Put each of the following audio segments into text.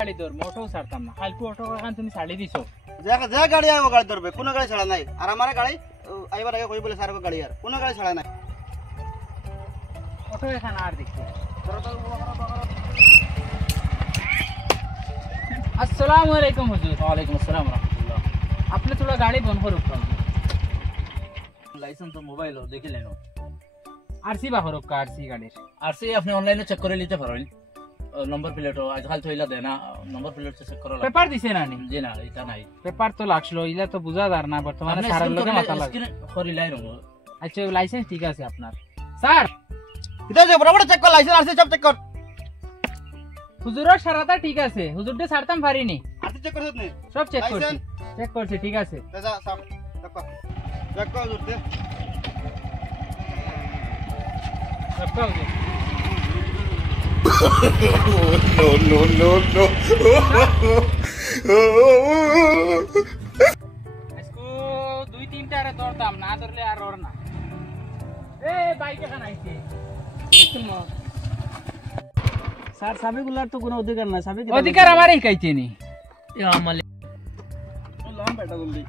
গাড়ি ধর মোটো ছাড়তাম না ফালতু অটো কারণ তুমি ছাড়ি দিছো যা গাড়ি আইব গাড়ি ধরবে কোনো গাড়ি ছাড়া নাই আর আমার গাড়ি আইবার আগে কই বলে স্যার গাড়ি আর কোনো গাড়ি ছাড়া নাই অটো এখানে আর দেখছি अस्सलाम वालेकुम हुजूर वालेकुम अस्सलाम रहमतुल्लाह आपने थोड़ा गाड़ी बंद करो लाइसेंस तो मोबाइल हो देख लेनो आरसी बाहर का आरसी गाड़ी आरसी আপনি অনলাইনে চেক করে নিতে পারেন নম্বর প্লেট আজকাল তো ইলা দেনা নম্বর প্লেট চেক করা লাগে পেপার দিছে না নি জি না এটা নাই পেপার তো লাগলো ইলা তো বুঝাদার না বর্তমানে সারার লগে মাথা লাগে করি লাই রঙ আচ্ছা লাইসেন্স ঠিক আছে আপনার স্যার ইদা যে বড় বড় চেক কর লাইসেন্স আরসি সব চেক কর হুজুরের সারাটা ঠিক আছে হুজুরতে ছাড়তাম পারিনি আরসি চেক করছিস নি সব চেক করছি ঠিক আছে যা সব চেক কর জুরতে no. इसको 2-3 টারে ধরতাম না ধরলে আর ওর না এ বাইক এখানে আইছে স্যার সাবিগুলার তো কোনো অধিকার নাই সাবি অধিকার আমারই কাইছে নি এ আমালে লাম বেটা বললি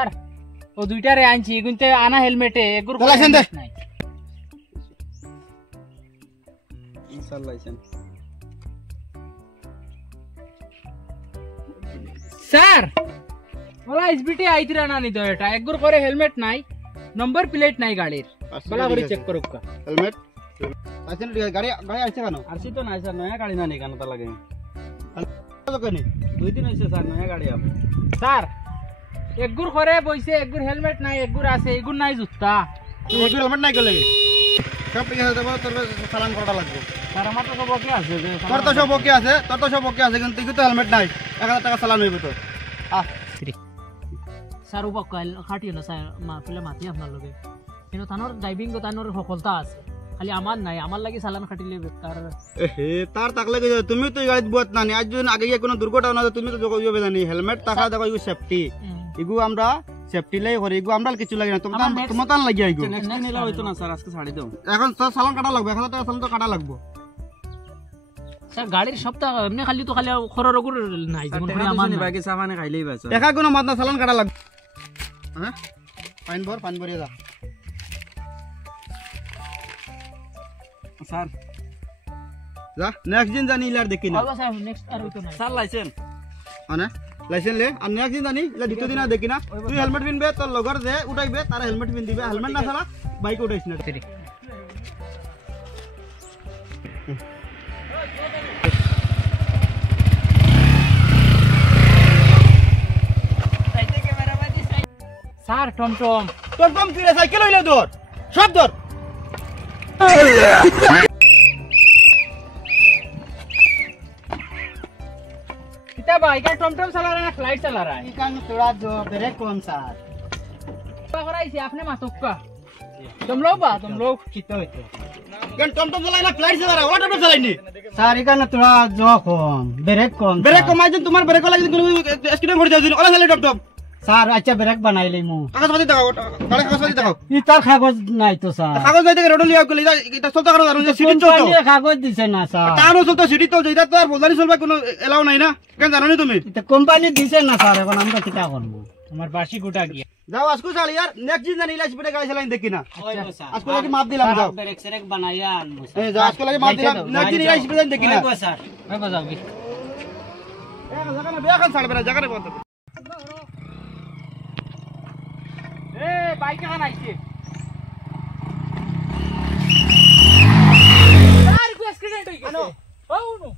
আর ও দুইটারে আনছি কিন্তু আনা হেলমেটে এগুর লাইসেন্স দে নাই স্যার লাইসেন্স স্যার বলা এসবিটি আইতিরা না নি তো এটা এগুর করে হেলমেট নাই নম্বর প্লেট নাই গাড়ির বলা করে চেক করুক কা হেলমেট লাইসেন্স গাড়ি আইছে কেন আরসি তো নাই স্যার নয়া গাড়ি না নি কেন তা লাগে তো কেন 2 দিন হইছে স্যার নয়া গাড়ি আপ স্যার এগুর করে বইছে এগুর হেলমেট নাই এগুর আছে এগুর নাই জুতা তুই হেলমেট নাই গলে সব ঠিক আছে তোর চালান করা লাগবে স্যার আমার তো সব ওকে আছে যে তোর তো সব ওকে আছে কিন্তু তুই তো হেলমেট নাই 1000 টাকা চালান হইব তো স্যার উবা খাটিও না স্যার মাহফিলে মাতি আপনার লগে কিন্তু তানোর ড্রাইভিং তানোর সফলতা আছে খালি আমার নাই আমার লাগি চালান খাটিলে বেকার হে তার তাকলে তুমি তো গাড়ি বুয়াত না নি আজ যদি আগে গিয়ে কোনো দুর্ঘটনা হয় তুমি তো জগইবে জানি হেলমেট টাকা দেখো ইউ সেফটি ইগু আমরা সেফটি লাই করি ইগু আমরা কিছু লাগে না তোমার তান লাগি ইগু নেক্সট টাইম নিলা হইতো না স্যার আজকে ছাড়ি দাও এখন তো চালান কাটা লাগবে 1000 টাকা চালান তো কাটা লাগবে স্যার গাড়ির সপ্তাহ এমনি খালি তো খালি খরর ওগুর নাই যেমন করে আমার নাই বাকি সাবানে খাইলেই বাস দেখা কোনো মাত না চালান কাটা লাগবে হ্যাঁ পাইন ভরিয়ে যা স্যার যা নেক্সট দিন জানি ইলার দেখি না আলবা স্যার নেক্সট আর হইতো না স্যার লাইসেন্স আনে লাইসেন্স লে আর নেক্সট দিন জানি ইলা দ্বিতীয় দিন আর দেখি না তুই হেলমেট পিনবে তোর লগর দে উঠাইবে তার হেলমেট পিন দিবে হেলমেট না ছাড়া বাইক উঠাইছ না স্যার টমটম তোর কম ফিরে সাইকেল হইলে দর সব দর কিতা বাইক আর টমটম চালা রা না ফ্লাইট চালা রা ইকান তোরা जो ब्रेक कौन सा कराइছে আপনি মাতক্কা तुम लोग कितो হইতো কেন টমটম চালাই না ফ্লাইট চালা রা ওটা চালাইনি স্যার এখানে তোরা জ কম ব্রেক কম ব্রেক কমাই দিন তোমার ব্রেক লাগি কোনো স্কিডে পড়ে যাও দিন ওলা চালাই টমটম স্যার আচ্ছা ব্রেক বানাইলে মু কাগজপত্র দেখাও গাড়ি কাগজপত্র দেখাও ই তার কাগজ নাই তো স্যার কাগজ নাই থেকে রোড লিয়া গলি এটা চলতে কারণ আর সিটি চলতো কোম্পানির কাগজ দিছে না স্যার কারণ চলতো সিটি চলতো এটা তো আর বোঝানি চলবে কোনো এলাও নাই না কেন জানো নি তুমি এটা কোম্পানি দিছে না স্যার এখন আমরা কিটা করব আমার বাসি গোটা গিয়া যাও আজকু চালি यार নেক্সট দিন জানি ইলা স্পিডে গাড়ি চালাই দেখি না ওইবো স্যার আজকু লাগি মাপ দিলাম যাও ব্রেক সেরেক বানাইয়া আনবো এই যাও আজকু লাগি মাপ দিলাম নেক্সট দিন ইলা স্পিডে দেখি না ওইবো স্যার ওই বাজাও কি এক জায়গা না বেখান ছাড়বে না জায়গা রে বন্ধ এ বাইক এখানে আইছে স্যার কি অ্যাক্সিডেন্ট হই গেছে ও নো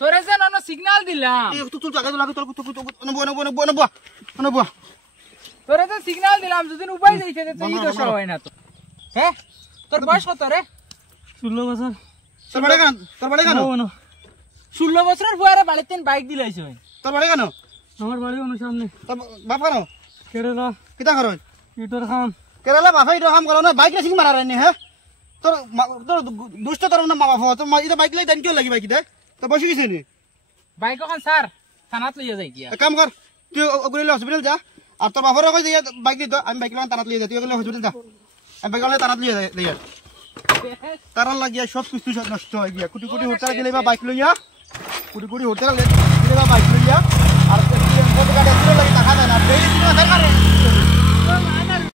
তোরে যে নন সিগন্যাল দিলাম তুই জায়গা তো লাগি তোর নবো তোরে যে সিগন্যাল দিলাম যদি উপায় যাইতে তো এই দোষ হয় না তো হ্যাঁ তোর বয়স কত রে 16 বছর তোর বাড়ি কেন 16 বছরের বুয়ারে বাড়িতে বাইক দিলাইছ তোর বাড়ি কেন আমার বাড়ি অনু সামনে তোর বাপ কেন কেরালা কিতা করো ইটোর খাম কেরালা বাপা এটা কাম করো না বাইক রেসিং মারা রে হ্যাঁ তোর দুষ্ট তোর না মা বাপ তো এটা বাইক লাই দেন কিও লাগি বাইক দে তো বসে গেছে নি বাইক এখন স্যার থানাত লইয়া যাই গিয়া এক কাম কর তুই ওগুলো হসপিটাল যা আর তোর বাবার কই যাই বাইক দিত আমি বাইক লাগান তারাত লিয়ে যা তুই ওগুলো হসপিটাল যা আমি বাইক লাগান তারাত লিয়ে যাই তারার লাগিয়া সব কিছু সব নষ্ট হয়ে গিয়া কোটি কোটি হোটেল গেলে বা বাইক লইয়া কোটি কোটি হোটেল গেলে বা বাইক লইয়া আর গাড়ি লাগে টাকা দেয় না